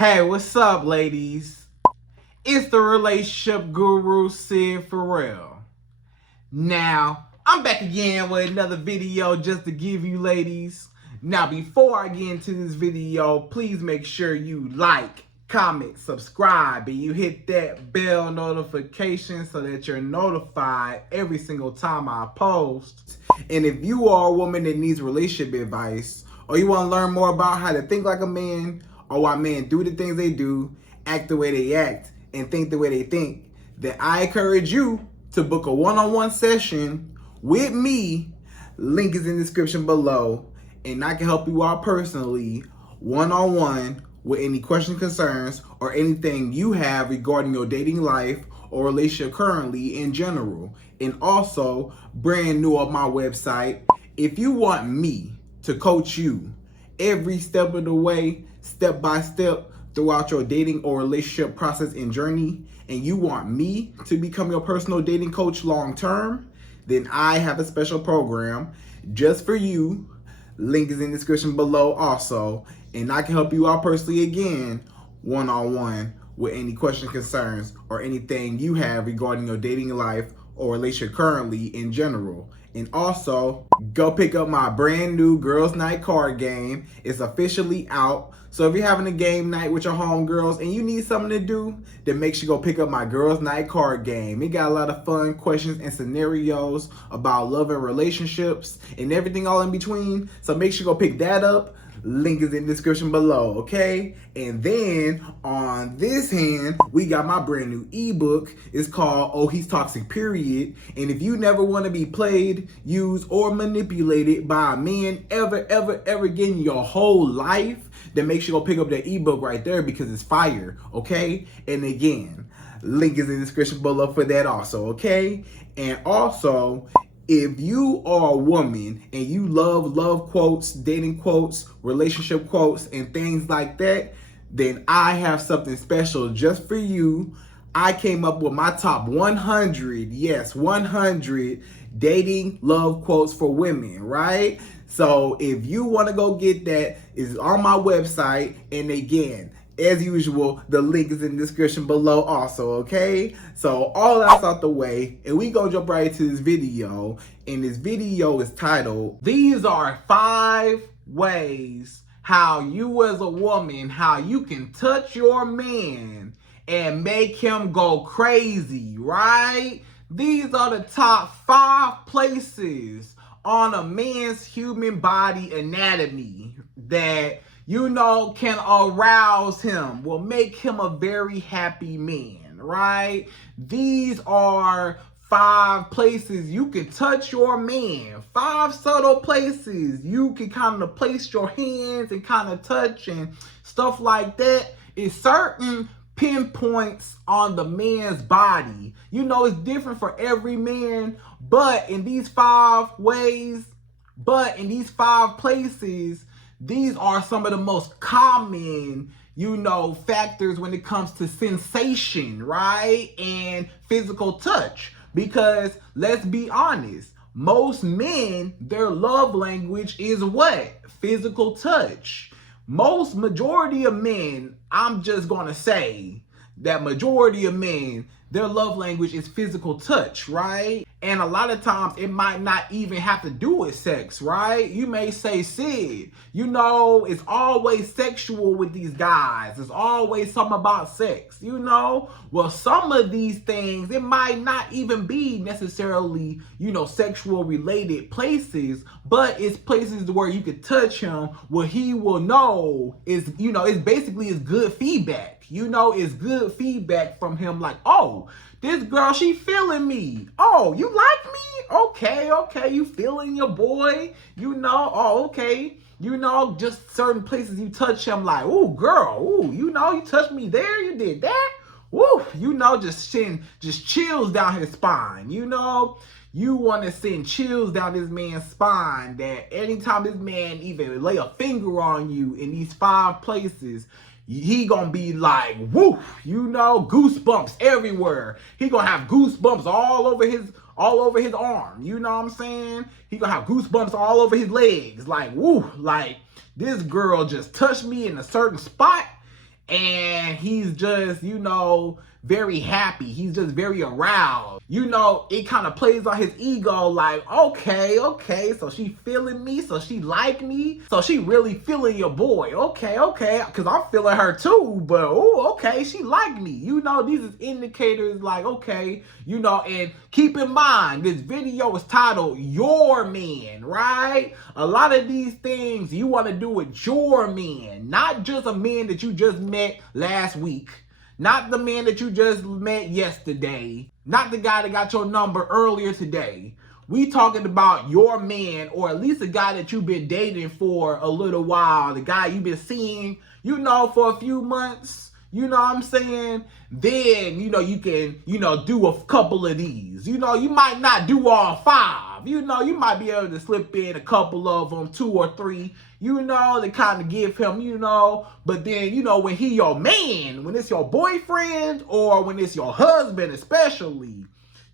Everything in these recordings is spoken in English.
Hey, what's up, ladies? It's the relationship guru, Sydd Ferrell. Now, I'm back again with another video just to give you ladies. Now, before I get into this video, please make sure you like, comment, subscribe, and you hit that bell notification so that you're notified every single time I post. And if you are a woman that needs relationship advice, or you want to learn more about how to think like a man, or why men do the things they do, act the way they act, and think the way they think, then I encourage you to book a one-on-one session with me. Link is in the description below, and I can help you out personally, one-on-one, with any questions, concerns, or anything you have regarding your dating life or relationship currently in general. And also, brand new on my website, if you want me to coach you every step of the way, step by step, throughout your dating or relationship process and journey, and you want me to become your personal dating coach long term, then I have a special program just for you. Link is in the description below also, and I can help you out personally again, one-on-one, with any questions, concerns, or anything you have regarding your dating life or relationship currently in general. And also, go pick up my brand new Girls Night card game. It's officially out. So if you're having a game night with your homegirls and you need something to do, then make sure you go pick up my Girls Night card game. It got a lot of fun questions and scenarios about love and relationships and everything all in between. So make sure you go pick that up. Link is in the description below, okay? And then on this hand, we got my brand new ebook. It's called Oh He's Toxic, Period. And if you never want to be played, used, or manipulated by a man ever again in your whole life, then make sure you go pick up that ebook right there because it's fire, okay? And again, link is in the description below for that also, okay? And also, if you are a woman and you love quotes, dating quotes, relationship quotes, and things like that, then I have something special just for you. I came up with my top 100, yes, 100 dating love quotes for women, right? So if you want to go get that, it's on my website. And again, as usual, the link is in the description below also, okay? So all that's out the way, and we gonna jump right into this video. And this video is titled, These Are 5 Ways How You as a Woman, How You Can Touch Your Man and Make Him Go Crazy, right? These are the top 5 places on a man's human body anatomy that can arouse him, will make him a very happy man, right? These are 5 places you can touch your man. 5 subtle places you can kind of place your hands and kind of touch and stuff like that. It's certain pinpoints on the man's body. It's different for every man, but in these 5 ways, in these 5 places, these are some of the most common, factors when it comes to sensation, right? And physical touch. Because let's be honest, most men, their love language is what? Physical touch. Majority of men, I'm just gonna say that majority of men, their love language is physical touch, right? And a lot of times it might not even have to do with sex, right? You may say, Sid, it's always sexual with these guys. It's always something about sex, Well, some of these things, it might not even be necessarily, sexual related places, but it's places where you could touch him where he will know is, it's basically is good feedback. It's good feedback from him like, oh, this girl, she feeling me. Oh, you like me? Okay, you feeling your boy? Oh, okay. Just certain places you touch him like, ooh, girl, ooh, you touched me there, you did that. Woo, just chills down his spine, You want to send chills down this man's spine that anytime this man even lay a finger on you in these 5 places, he gonna be like, woo, goosebumps everywhere. He gonna have goosebumps all over his arm. You know what I'm saying? He gonna have goosebumps all over his legs. Like, woo, like this girl just touched me in a certain spot and he's just, very happy. He's just very aroused. It kind of plays on his ego like, okay, so she feeling me, so she like me, so she really feeling your boy. Okay, because I'm feeling her too, but okay, she like me. These is indicators like, okay, and keep in mind, this video is titled Your Man, right? A lot of these things you want to do with your man, not just a man that you just met last week. Not the man that you just met yesterday. Not the guy that got your number earlier today. We talking about your man, or at least a guy that you've been dating for a little while. The guy you've been seeing, for a few months. You know what I'm saying? Then, you can, do a couple of these. You might not do all 5. You might be able to slip in a couple of them, 2 or 3, to kind of give him, but then, when he your man, when it's your boyfriend or when it's your husband especially,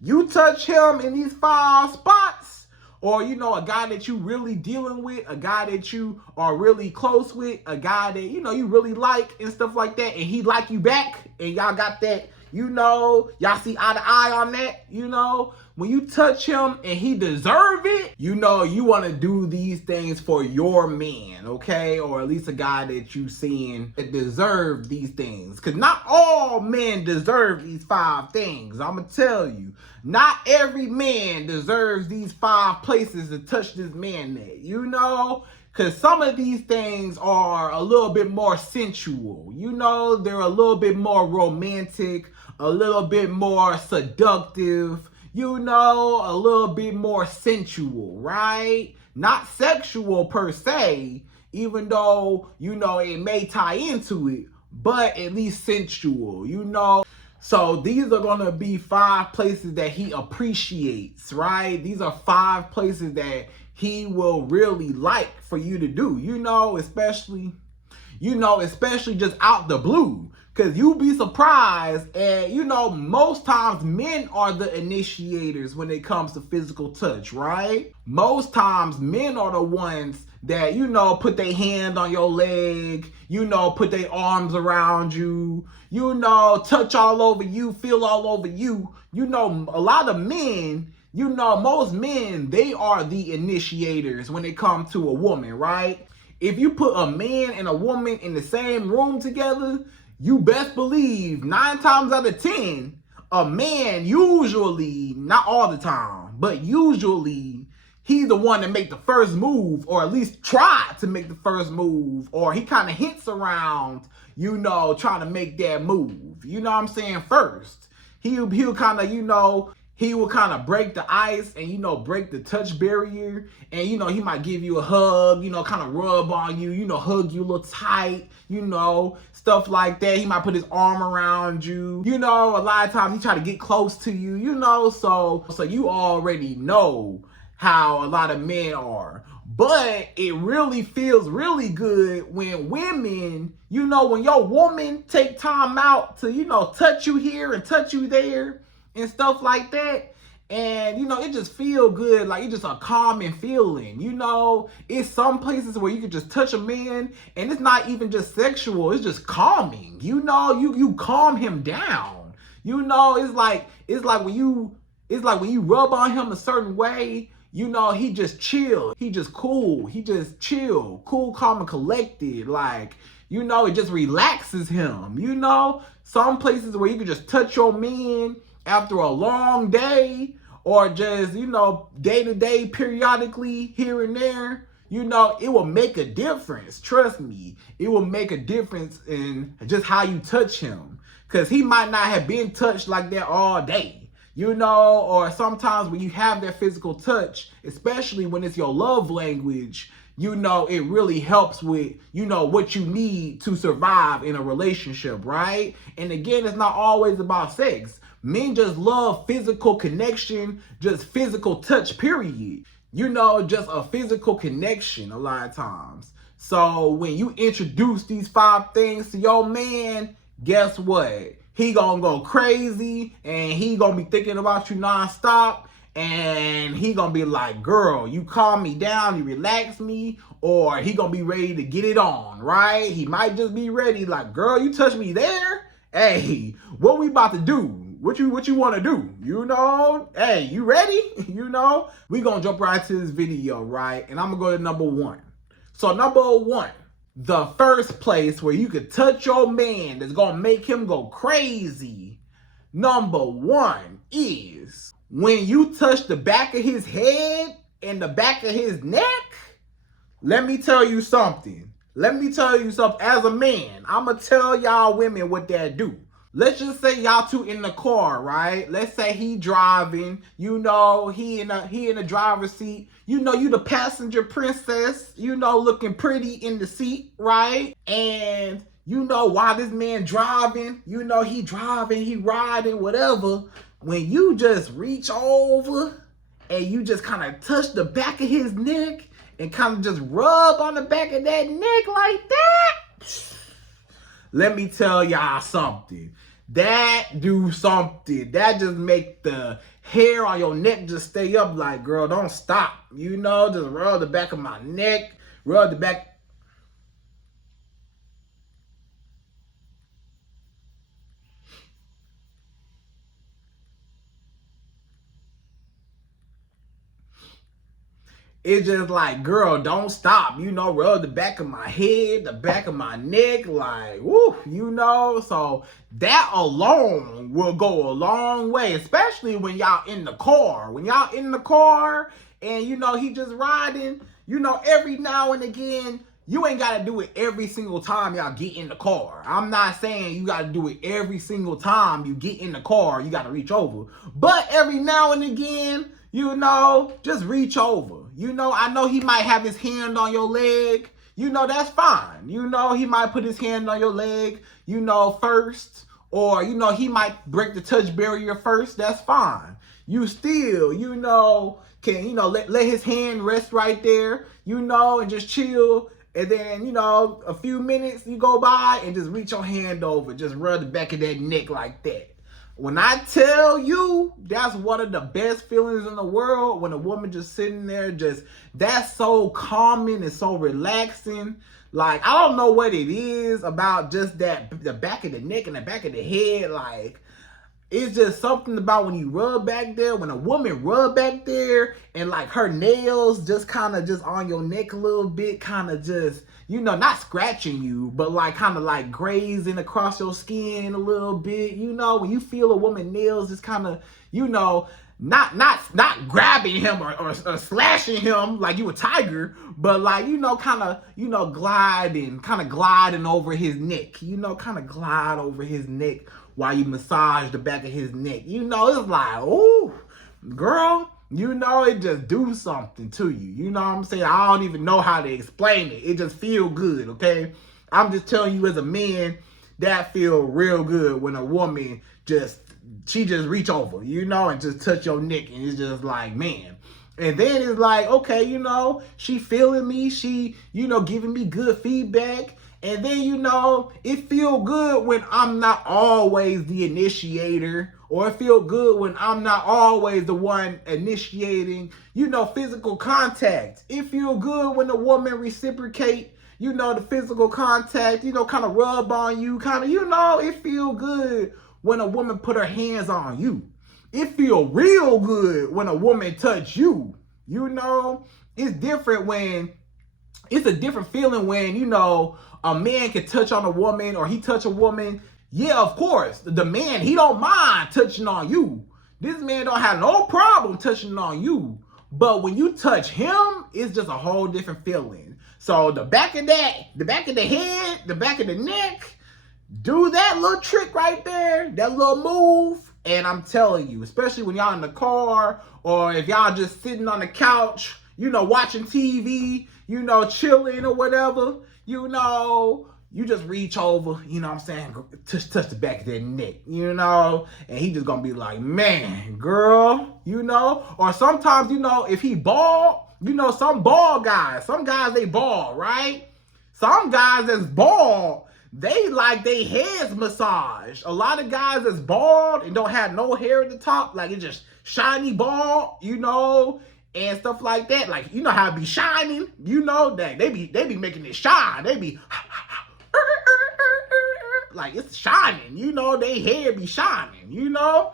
you touch him in these 5 spots, or, a guy that you really dealing with, a guy that you are really close with, a guy that, you really like and stuff like that, and he like you back, and y'all got that, y'all see eye to eye on that, when you touch him and he deserve it, you want to do these things for your man, okay? Or at least a guy that you seeing that deserve these things. Because not all men deserve these 5 things. I'm going to tell you. Not every man deserves these 5 places to touch this man at, Because some of these things are a little bit more sensual. They're a little bit more romantic, a little bit more seductive, a little bit more sensual, right? Not sexual per se, even though, it may tie into it, but at least sensual, So these are going to be 5 places that he appreciates, right? These are 5 places that he will really like for you to do, especially just out the blue. Because you'll be surprised, and most times men are the initiators when it comes to physical touch, right? Most times men are the ones that, put their hand on your leg, put their arms around you, touch all over you, feel all over you. A lot of men, most men, they are the initiators when it comes to a woman, right? If you put a man and a woman in the same room together, you best believe 9 times out of 10, a man usually, not all the time, but usually he's the one that make the first move, or at least try to make the first move, or he kind of hints around, trying to make that move. You know what I'm saying? First, he'll kind of, he will kind of break the ice and, break the touch barrier. And, he might give you a hug, kind of rub on you, hug you a little tight, stuff like that. He might put his arm around you. A lot of times he try to get close to you, so you already know how a lot of men are. But it really feels really good when women, when your woman take time out to, touch you here and touch you there and stuff like that. And, it just feel good. Like, it's just a calming feeling. It's some places where you can just touch a man and it's not even just sexual. It's just calming. You calm him down. It's like when you rub on him a certain way, he just chill. He just cool. He just chill. Cool, calm, and collected. Like, it just relaxes him. Some places where you can just touch your man after a long day, or just, day to day, periodically, here and there, it will make a difference. Trust me, it will make a difference in just how you touch him. Because he might not have been touched like that all day, or sometimes when you have that physical touch, especially when it's your love language, it really helps with, what you need to survive in a relationship, right? And again, it's not always about sex. Men just love physical connection, just physical touch, period. Just a physical connection a lot of times. So when you introduce these 5 things to your man, guess what? He gonna go crazy and he gonna be thinking about you nonstop. and he gonna be like, girl, you calm me down, you relax me, or he gonna be ready to get it on, right? He might just be ready, like, girl, you touch me there? Hey, what we about to do? What you want to do? You know? Hey, you ready? You know? We gonna jump right to this video, right? And I'm gonna go to number one. So number one, the first place where you could touch your man that's gonna make him go crazy. Number one is when you touch the back of his head and the back of his neck. Let me tell you something. As a man, I'ma tell y'all women what that do. Let's just say y'all two in the car, right? Let's say he driving, you know, he in the driver's seat. You know, you the passenger princess, you know, looking pretty in the seat, right? And you know, while this man driving, you know, he driving, he riding, whatever. When you just reach over and you just kind of touch the back of his neck and kind of just rub on the back of that neck like that, let me tell y'all something. That do something. That just make the hair on your neck just stay up like, girl, don't stop. You know, just rub the back of my neck, rub the back. It's just like, girl, don't stop. You know, rub the back of my head, the back of my neck, like, woo, you know. So that alone will go a long way, especially when y'all in the car. When y'all in the car and, you know, he just riding, you know, every now and again, you ain't got to do it every single time y'all get in the car. I'm not saying you got to do it every single time you get in the car, you got to reach over. But every now and again, you know, just reach over. You know, I know he might have his hand on your leg. You know, that's fine. You know, he might put his hand on your leg, you know, first. Or, you know, he might break the touch barrier first. That's fine. You still, you know, can, you know, let his hand rest right there, you know, and just chill. And then, you know, a few minutes you go by and just reach your hand over. Just rub the back of that neck like that. When I tell you, that's one of the best feelings in the world, when a woman just sitting there, just, that's so calming and so relaxing. Like, I don't know what it is about just that, the back of the neck and the back of the head. Like, it's just something about when you rub back there, when a woman rub back there and like her nails just kind of just on your neck a little bit, kind of just, you know, not scratching you, but like kind of like grazing across your skin a little bit. You know, when you feel a woman's nails just kind of, you know, not grabbing him or slashing him like you a tiger, but like, you know, kind of, you know, gliding over his neck, you know, kind of glide over his neck while you massage the back of his neck. You know, it's like, ooh, girl, you know, it just do something to you. You know what I'm saying? I don't even know how to explain it. It just feel good, okay? I'm just telling you as a man, that feel real good when a woman she just reach over, you know, and just touch your neck, and it's just like, man. And then it's like, okay, you know, she feeling me, she, you know, giving me good feedback. And then, you know, it feel good when I'm not always the initiator, or it feel good when I'm not always the one initiating, you know, physical contact. It feel good when the woman reciprocate, you know, the physical contact, you know, kind of rub on you, kind of, you know, it feel good when a woman put her hands on you. It feel real good when a woman touch you. You know, it's different when, it's a different feeling when, you know, a man can touch on a woman or he touch a woman. Yeah, of course, the man, he don't mind touching on you. This man don't have no problem touching on you. But when you touch him, it's just a whole different feeling. So the back of the head, the back of the neck, do that little trick right there, that little move. And I'm telling you, especially when y'all in the car, or if y'all just sitting on the couch, you know, watching TV, you know, chilling or whatever, you know, you just reach over, you know what I'm saying, touch the back of their neck, you know, and he just gonna be like, man, girl, you know. Or sometimes, you know, if he bald, you know, some guys, they bald, right? Some guys that's bald, they like their heads massaged. A lot of guys that's bald and don't have no hair at the top, like it's just shiny bald, you know, and stuff like that. Like, you know how it be shining, you know, that they be making it shine. They be like it's shining, you know, they hair be shining, you know.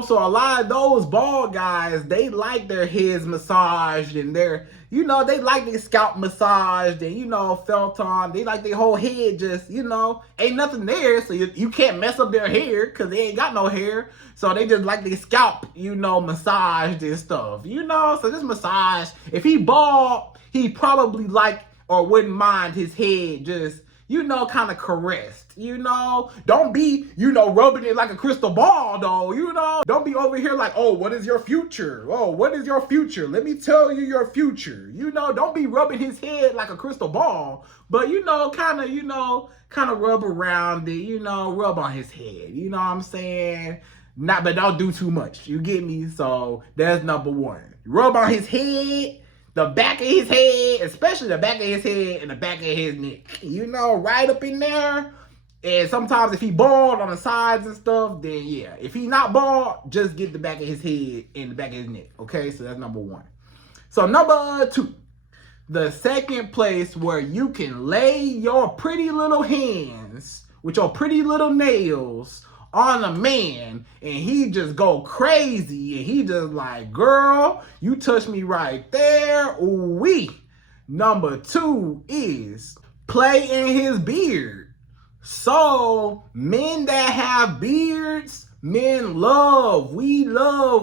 So a lot of those bald guys, they like their heads massaged and their, you know, they like their scalp massaged and, you know, felt on. They like their whole head just, you know, ain't nothing there, so you can't mess up their hair because they ain't got no hair. So they just like their scalp, you know, massaged and stuff, you know. So just massage. If he bald, he probably like or wouldn't mind his head just, you know, kind of caressed, you know. Don't be, you know, rubbing it like a crystal ball, though, you know. Don't be over here like, oh, what is your future? Oh, what is your future? Let me tell you your future. You know, don't be rubbing his head like a crystal ball, but, you know, kind of rub around it, you know, rub on his head, you know what I'm saying? But don't do too much, you get me? So that's number one. Rub on his head, the back of his head, especially the back of his head and the back of his neck, you know, right up in there. And sometimes if he bald on the sides and stuff, then yeah. If he not bald, just get the back of his head and the back of his neck, okay? So that's number one. So number two, the second place where you can lay your pretty little hands with your pretty little nails on a man and he just go crazy and he just like, girl, you touch me right there. Ooh-wee. Number two is play in his beard. So men that have beards, we love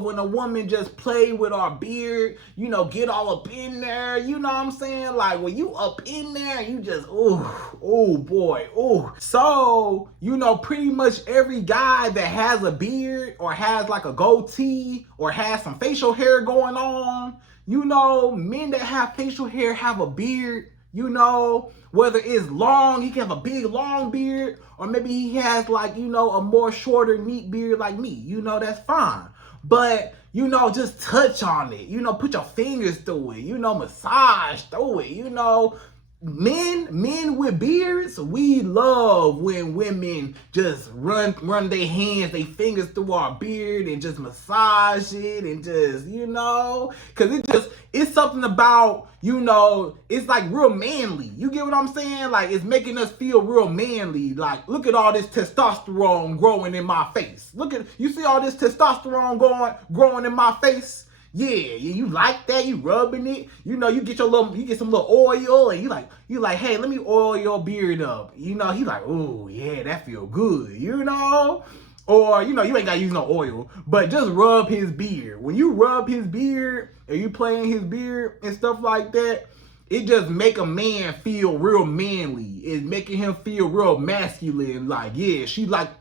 when a woman just play with our beard, you know, get all up in there, you know what I'm saying? Like when you up in there, you just, oh boy, oh. So, you know, pretty much every guy that has a beard or has like a goatee or has some facial hair going on, you know, men that have facial hair have a beard, you know, whether it's long, he can have a big long beard, or maybe he has like, you know, a more shorter, neat beard like me, you know, that's fine. But, you know, just touch on it, you know, put your fingers through it, you know, massage through it, you know. Men with beards, we love when women just run their hands, their fingers through our beard and just massage it and just, you know, because it's something about, you know, it's like real manly. You get what I'm saying? Like it's making us feel real manly. Like, look at all this testosterone growing in my face. You see all this testosterone growing in my face? Yeah, you like that? You rubbing it? You know, you get some little oil, and you like, hey, let me oil your beard up. You know, he like, oh yeah, that feel good. You know, or you know, you ain't gotta use no oil, but just rub his beard. When you rub his beard and you play in his beard and stuff like that, it just make a man feel real manly. It's making him feel real masculine. Like, yeah, she like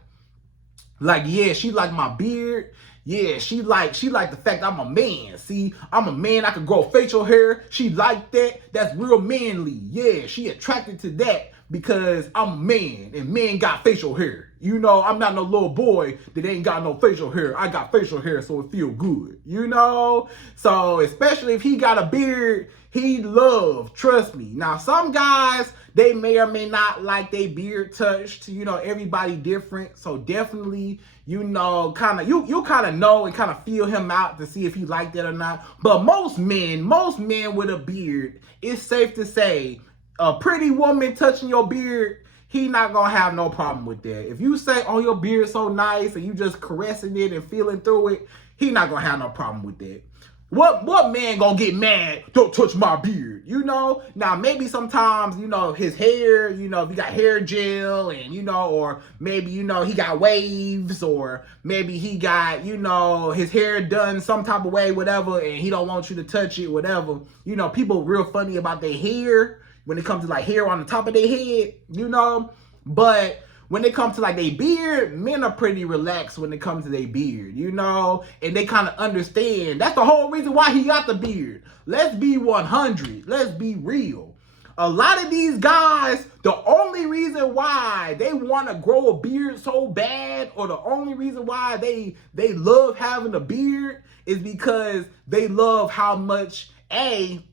my beard. Yeah, she like the fact I'm a man. See, I'm a man. I can grow facial hair. She like that. That's real manly. Yeah, she attracted to that because I'm a man and men got facial hair. You know, I'm not no little boy that ain't got no facial hair. I got facial hair, so it feel good. You know? So, especially if he got a beard, he love, trust me. Now, some guys, they may or may not like their beard touched. You know, everybody different. So definitely, you know, you kind of know and kind of feel him out to see if he like that or not. But most men with a beard, it's safe to say, a pretty woman touching your beard, he not gonna have no problem with that. If you say, oh, your beard's so nice, and you just caressing it and feeling through it, he not gonna have no problem with that. What man gonna get mad? Don't touch my beard, you know? Now, maybe sometimes, you know, his hair, you know, if he got hair gel and, you know, or maybe, you know, he got waves, or maybe he got, you know, his hair done some type of way, whatever, and he don't want you to touch it, whatever. You know, people real funny about their hair when it comes to like hair on the top of their head, you know? But when it comes to like their beard, men are pretty relaxed when it comes to their beard, you know? And they kind of understand. That's the whole reason why he got the beard. Let's be 100. Let's be real. A lot of these guys, the only reason why they want to grow a beard so bad, or the only reason why they love having a beard, is because they love how much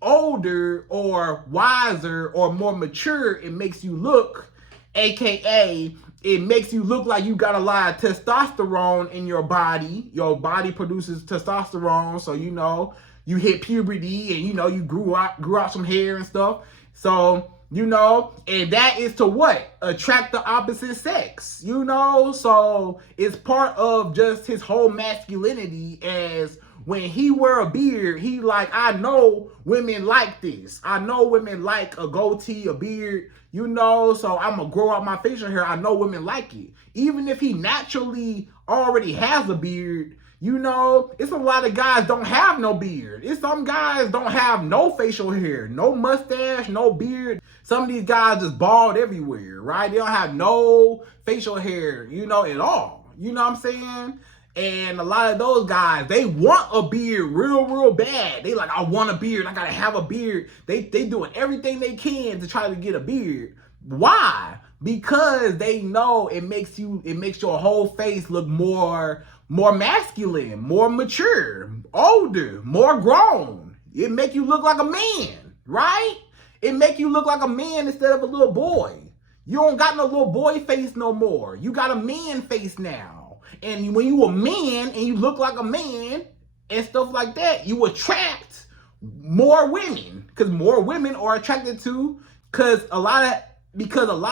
older or wiser or more mature it makes you look. AKA it makes you look like you got a lot of testosterone in your body. Your body produces testosterone, so you hit puberty and you grew out some hair and stuff. So and that is to what? Attract the opposite sex, so it's part of just his whole masculinity. As when he wear a beard, he like, I know women like this. I know women like a goatee, a beard, so I'm gonna grow out my facial hair. I know women like it. Even if he naturally already has a beard, it's a lot of guys don't have no beard. It's some guys don't have no facial hair, no mustache, no beard. Some of these guys just bald everywhere, right? They don't have no facial hair, at all. You know what I'm saying? And a lot of those guys, they want a beard real bad. They like, I want a beard. I gotta have a beard. They doing everything they can to try to get a beard. Why? Because they know it makes your whole face look more masculine, more mature, older, more grown. It make you look like a man, right? It make you look like a man instead of a little boy. You don't got no little boy face no more. You got a man face now. And when you a man and you look like a man and stuff like that, you attract more women, because more women are attracted to, because a lot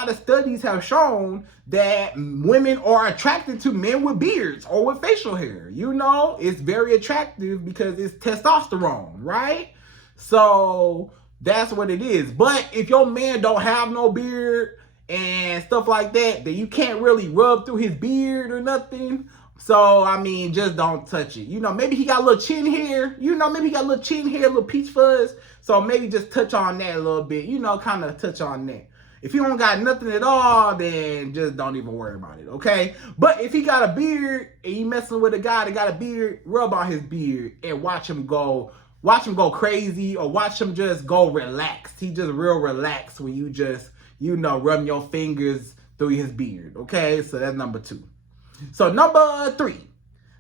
of studies have shown that women are attracted to men with beards or with facial hair. It's very attractive because it's testosterone, right? So that's what it is. But if your man don't have no beard and stuff like that, then you can't really rub through his beard or nothing. So, just don't touch it. Maybe he got a little chin hair. Maybe he got a little chin hair, a little peach fuzz. So maybe just touch on that a little bit. Kind of touch on that. If you don't got nothing at all, then just don't even worry about it, okay? But if he got a beard and you messing with a guy that got a beard, rub on his beard and watch him go crazy, or watch him just go relaxed. He just real relaxed when you just, rubbing your fingers through his beard, okay? So that's number 2. So number 3,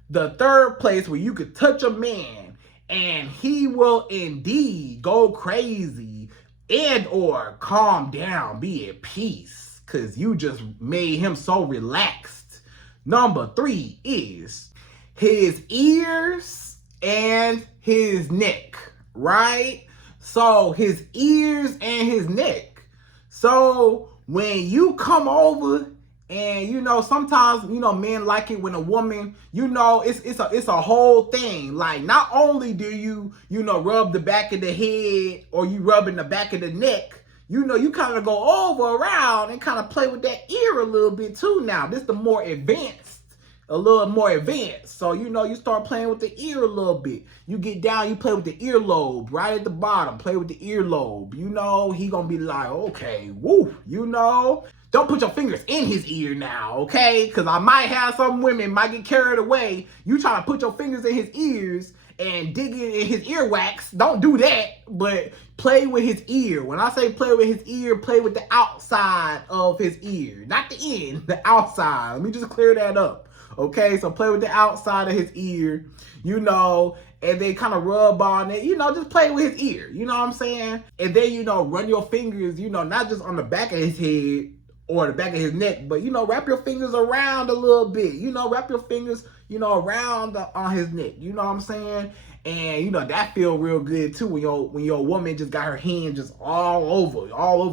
the third place where you could touch a man and he will indeed go crazy and or calm down, be at peace, because you just made him so relaxed. Number 3 is his ears and his neck, right? So his ears and his neck. So when you come over and sometimes men like it when a woman, it's a whole thing. Like, not only do you rub the back of the head or you rub in the back of the neck, you kind of go over around and kind of play with that ear a little bit too. Now this the more advanced, a little more advanced. So you start playing with the ear a little bit. You get down, you play with the earlobe right at the bottom. Play with the earlobe. He gonna be like, okay, woo, Don't put your fingers in his ear now, okay? Because I might have some women might get carried away. You try to put your fingers in his ears and dig in his earwax. Don't do that, but play with his ear. When I say play with his ear, play with the outside of his ear. Not the end, the outside. Let me just clear that up. Okay, so play with the outside of his ear, and then kind of rub on it, just play with his ear, you know what I'm saying? And then, run your fingers, not just on the back of his head or the back of his neck, but, wrap your fingers around a little bit, wrap your fingers, around on his neck, you know what I'm saying? And, that feel real good too when your woman just got her hand just all over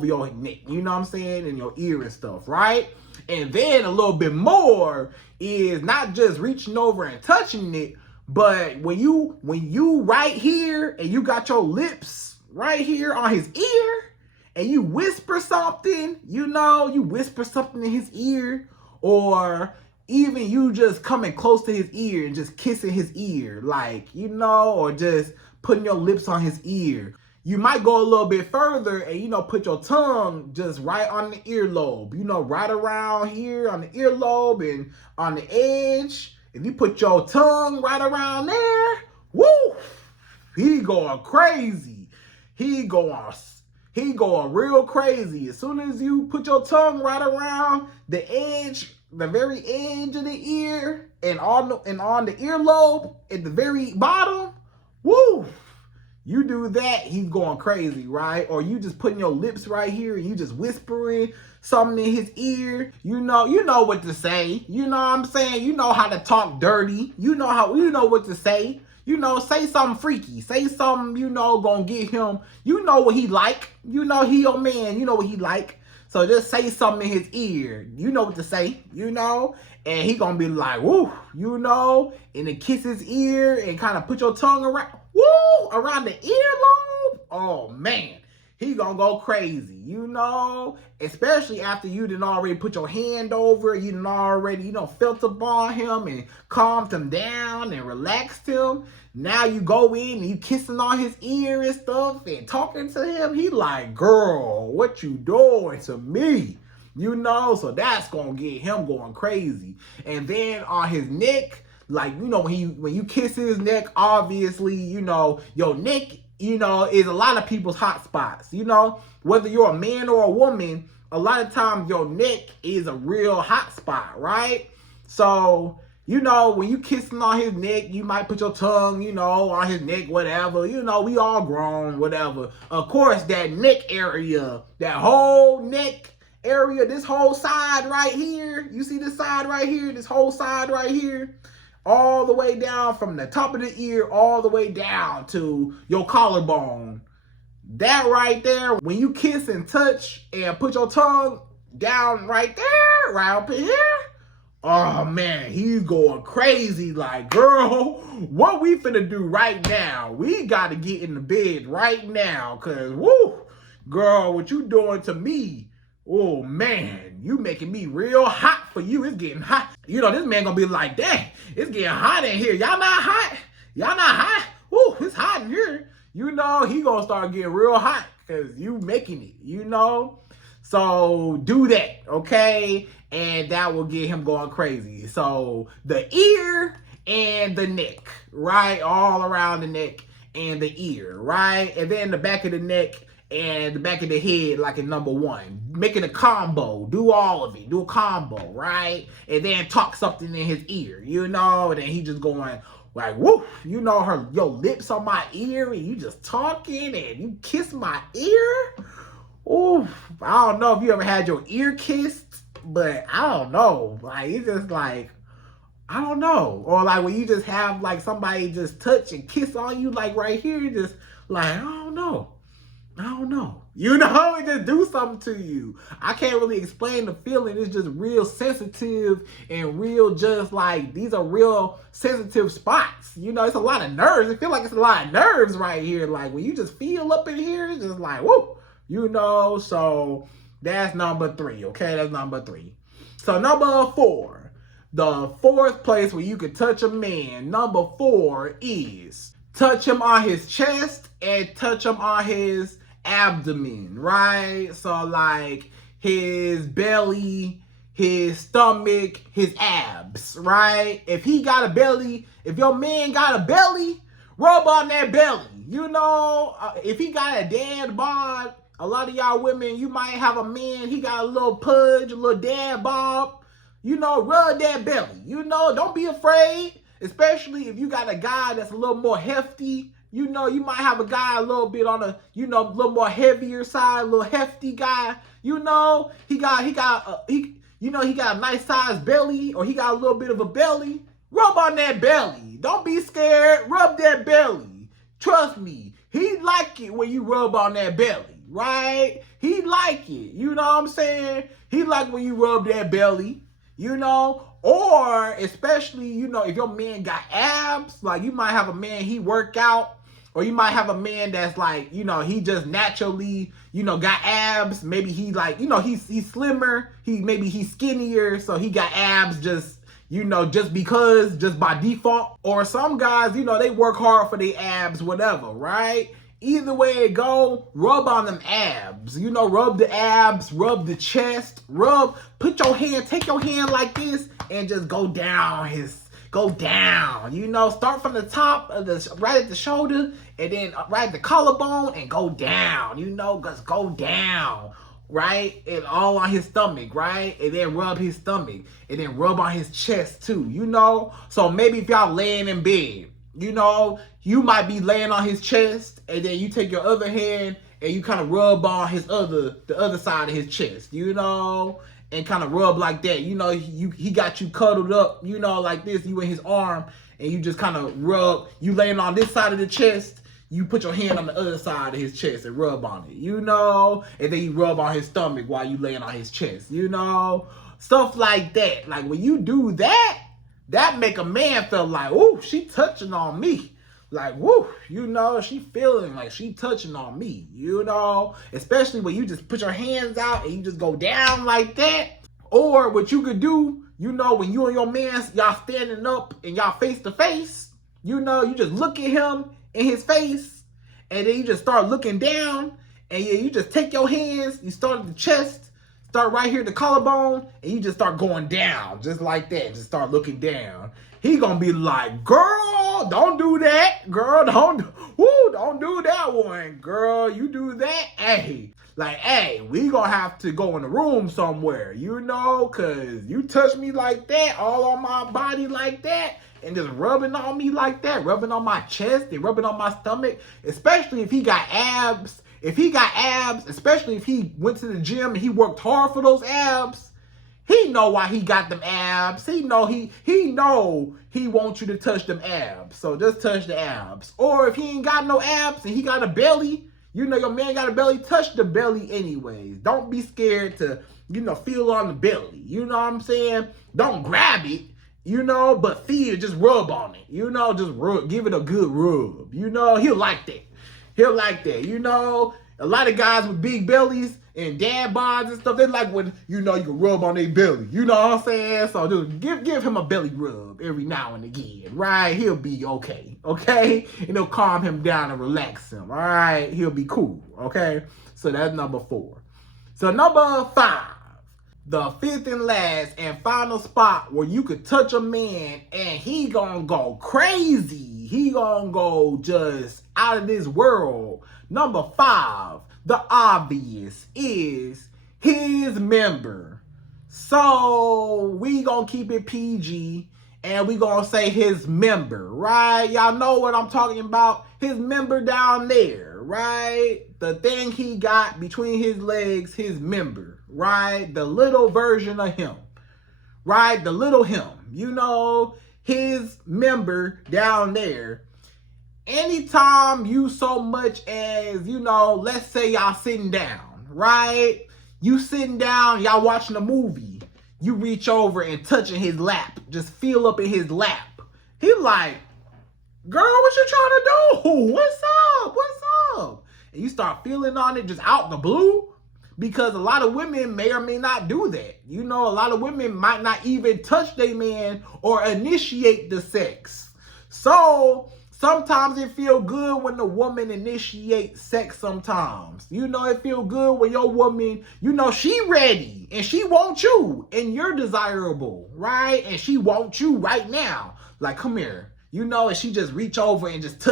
your neck, you know what I'm saying? And your ear and stuff, right? And then a little bit more is not just reaching over and touching it, but when you right here and you got your lips right here on his ear and you whisper something, you whisper something in his ear, or even you just coming close to his ear and just kissing his ear, like, or just putting your lips on his ear. You might go a little bit further and, put your tongue just right on the earlobe, right around here on the earlobe and on the edge. If you put your tongue right around there, woo, he going crazy. He going real crazy. As soon as you put your tongue right around the edge, the very edge of the ear and on the earlobe at the very bottom, woo, You do that, he's going crazy, right? Or you just putting your lips right here and you just whispering something in his ear. You know what to say. You know what I'm saying? You know how to talk dirty. You know what to say. Say something freaky. Say something, gonna get him. You know what he like. He your man. You know what he like. So just say something in his ear. You know what to say, and he gonna be like, woo, and then kiss his ear and kind of put your tongue around the earlobe. Oh man, he gonna go crazy, especially after you done already put your hand over, you done already, felt upon him and calmed him down and relaxed him. Now you go in and you kissing on his ear and stuff and talking to him. He like, girl, what you doing to me? So that's gonna get him going crazy. And then on his neck, like, when you kiss his neck, obviously, your neck, is a lot of people's hot spots. Whether you're a man or a woman, a lot of times your neck is a real hot spot, right? So, when you kissing on his neck, you might put your tongue, on his neck, whatever. We all grown, whatever. Of course, that neck area, that whole neck area, this whole side right here, you see this side right here, this whole side right here, all the way down from the top of the ear all the way down to your collarbone. That right there, when you kiss and touch and put your tongue down right there, right up in here, oh man, he's going crazy. Like, girl, what we finna do right now? We gotta get in the bed right now, cause woo, girl, what you doing to me? Oh man, you making me real hot for you. It's getting hot. This man gonna be like, dang, it's getting hot in here. Y'all not hot? Y'all not hot? Ooh, it's hot in here. He gonna start getting real hot because you making it, So do that, okay? And that will get him going crazy. So the ear and the neck, right? All around the neck and the ear, right? And then the back of the neck and the back of the head, like in number one. Making a combo. Do all of it. Do a combo, right? And then talk something in his ear, and then he just going like, woo, your lips on my ear and you just talking and you kiss my ear. Ooh, I don't know if you ever had your ear kissed, but I don't know. Like, it's just like, I don't know. Or like when you just have like somebody just touch and kiss on you, like right here, just like, I don't know. It just do something to you. I can't really explain the feeling. It's just real sensitive and real, just like, these are real sensitive spots. It's a lot of nerves. I feel like it's a lot of nerves right here. Like when you just feel up in here, it's just like, whoa, so that's number 3. Okay, that's number 3. So number 4, the fourth place where you could touch a man, number 4 is touch him on his chest and touch him on his abdomen, right? So like his belly, his stomach, his abs, right? If he got a belly, if your man got a belly, rub on that belly. If he got a dad bod, a lot of y'all women, you might have a man, he got a little pudge, a little dad bob, rub that belly. Don't be afraid, especially if you got a guy that's a little more hefty. You might have a guy a little bit on a, a little more heavier side, a little hefty guy. He got a nice sized belly, or he got a little bit of a belly. Rub on that belly. Don't be scared. Rub that belly. Trust me, he like it when you rub on that belly, right? He like it. You know what I'm saying? He like when you rub that belly, or especially, if your man got abs, like you might have a man, he work out. Or you might have a man that's like, he just naturally, got abs. Maybe he like, he's slimmer. Maybe he's skinnier. So he got abs just just by default. Or some guys, they work hard for their abs, whatever, right? Either way it go, rub on them abs. Rub the abs, rub the chest, take your hand like this and just go down start from the top of right at the shoulder and then right at the collarbone and go down, just go down, right? And all on his stomach, right? And then rub his stomach and then rub on his chest too, So maybe if y'all laying in bed You know, you might be laying on his chest, and then you take your other hand and you kind of rub on the other side of his chest, you know, and kind of rub like that. You know, he got you cuddled up, you know, like this, you in his arm, and you just kind of rub, you laying on this side of the chest, you put your hand on the other side of his chest and rub on it, you know, and then you rub on his stomach while you laying on his chest, you know, stuff like that. Like when you do that, that make a man feel like, ooh, she touching on me. Like, woo, you know, she feeling like she touching on me, you know, especially when you just put your hands out and you just go down like that. Or what you could do, you know, when you and your man, y'all standing up and y'all face to face, you know, you just look at him in his face, and then you just start looking down, and you just take your hands, you start at the chest, start right here at the collarbone, and you just start going down, just like that, just start looking down. He gonna be like, girl, don't do that, girl, don't do that one, girl, you do that, hey, like, hey, we gonna have to go in the room somewhere, you know, cause you touch me like that, all on my body like that, and just rubbing on me like that, rubbing on my chest and rubbing on my stomach, especially if he got abs. If he got abs, especially if he went to the gym and he worked hard for those abs, he know why he got them abs. He know he wants you to touch them abs. So just touch the abs. Or if he ain't got no abs and he got a belly, you know your man got a belly, touch the belly anyways. Don't be scared to, you know, feel on the belly. You know what I'm saying? Don't grab it. You know, but feel, just rub on it. You know, just rub, give it a good rub. You know, he'll like that. He'll like that. You know, a lot of guys with big bellies and dad bods and stuff, they like when, you know, you can rub on their belly. You know what I'm saying? So just give him a belly rub every now and again, right? He'll be okay, okay? And it'll calm him down and relax him, all right? He'll be cool, okay? So that's number 4. So number 5. The 5th and last and final spot where you could touch a man and he gonna go crazy. He gonna go just out of this world. Number 5, the obvious, is his member. So we gonna keep it PG and we gonna say his member, right? Y'all know what I'm talking about. His member down there, right? The thing he got between his legs, his member. Right? The little version of him. Right? The little him. You know, his member down there. Anytime you so much as, you know, let's say y'all sitting down, right? You sitting down, y'all watching a movie. You reach over and touching his lap. Just feel up in his lap. He like, girl, what you trying to do? What's up? What's up? And you start feeling on it just out the blue. Because a lot of women may or may not do that. You know, a lot of women might not even touch their man or initiate the sex. So sometimes it feel good when the woman initiates sex sometimes. You know, it feel good when your woman, you know, she ready and she wants you and you're desirable, right? And she wants you right now. Like, come here. You know, and she just reach over and just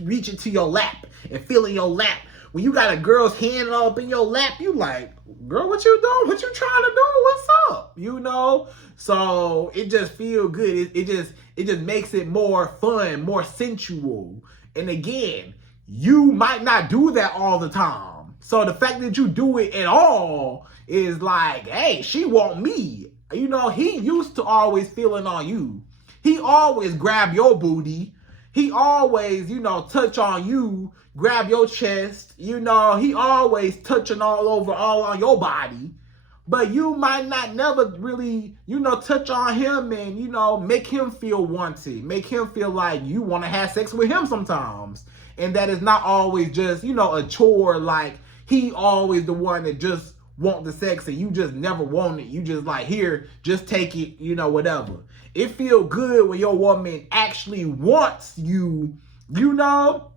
reach into your lap and feel in your lap. When you got a girl's hand up in your lap, you like, girl, what you doing? What you trying to do? What's up? You know? So it just feel good. It just makes it more fun, more sensual. And again, you might not do that all the time. So the fact that you do it at all is like, hey, she want me. You know, he used to always feeling on you. He always grab your booty. He always, you know, touch on you, grab your chest. You know, he always touching all on your body. But you might not never really, you know, touch on him and, you know, make him feel wanted. Make him feel like you want to have sex with him sometimes. And that is not always just, you know, a chore. Like, he always the one that just want the sex and you just never want it. You just like, here, just take it, you know, whatever. It feel good when your woman actually wants you, you know.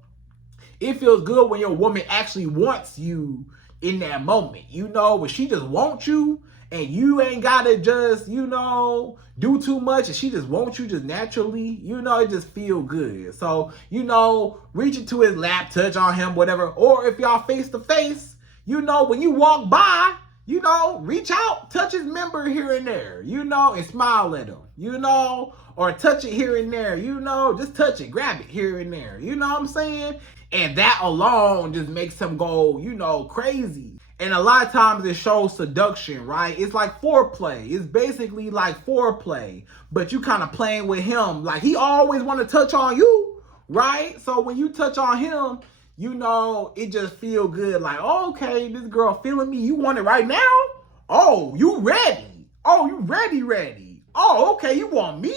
It feels good when your woman actually wants you in that moment, you know, when she just wants you and you ain't gotta just, you know, do too much and she just wants you just naturally, you know, it just feel good. So, you know, reach into his lap, touch on him, whatever. Or if y'all face to face, you know, when you walk by, you know, reach out, touch his member here and there, you know, and smile at him, you know, or touch it here and there, you know, just touch it, grab it here and there, you know what I'm saying? And that alone just makes him go, you know, crazy. And a lot of times it shows seduction, right? It's like foreplay. It's basically like foreplay, but you kind of playing with him. Like he always want to touch on you, right? So when you touch on him, you know, it just feel good. Like, oh, okay, this girl feeling me. You want it right now? Oh, you ready? Oh, you ready. Oh, okay, you want me?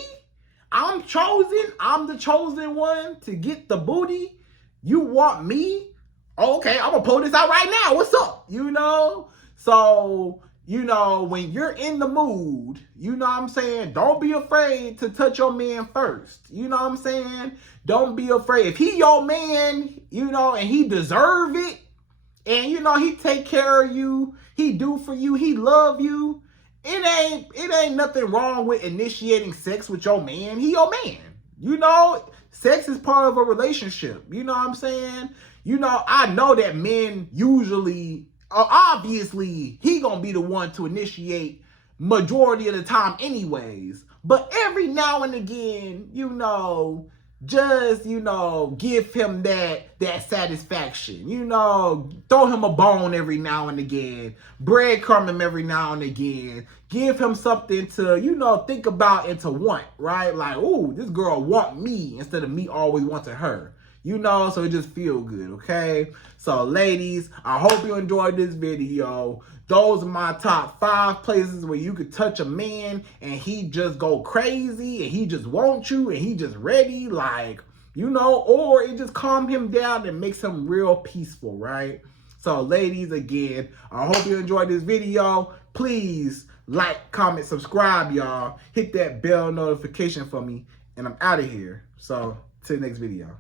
I'm chosen. I'm the chosen one to get the booty. You want me? Okay, I'm gonna pull this out right now. What's up? You know? So, you know, when you're in the mood, you know what I'm saying? Don't be afraid to touch your man first. You know what I'm saying? Don't be afraid. If he your man, you know, and he deserve it, and you know, he take care of you, he do for you, he love you, it ain't nothing wrong with initiating sex with your man. He your man. You know, sex is part of a relationship. You know what I'm saying? You know, I know that men usually, obviously, he gonna be the one to initiate majority of the time anyways. But every now and again, you know, just, you know, give him that satisfaction. You know, throw him a bone every now and again. Breadcrumb him every now and again. Give him something to, you know, think about and to want, right? Like, ooh, this girl want me instead of me always wanting her. You know, so it just feel good, okay? So, ladies, I hope you enjoyed this video. Those are my top 5 places where you could touch a man and he just go crazy and he just wants you and he just ready, like, you know, or it just calm him down and makes him real peaceful, right? So, ladies, again, I hope you enjoyed this video. Please like, comment, subscribe, y'all. Hit that bell notification for me, and I'm out of here. So, till the next video.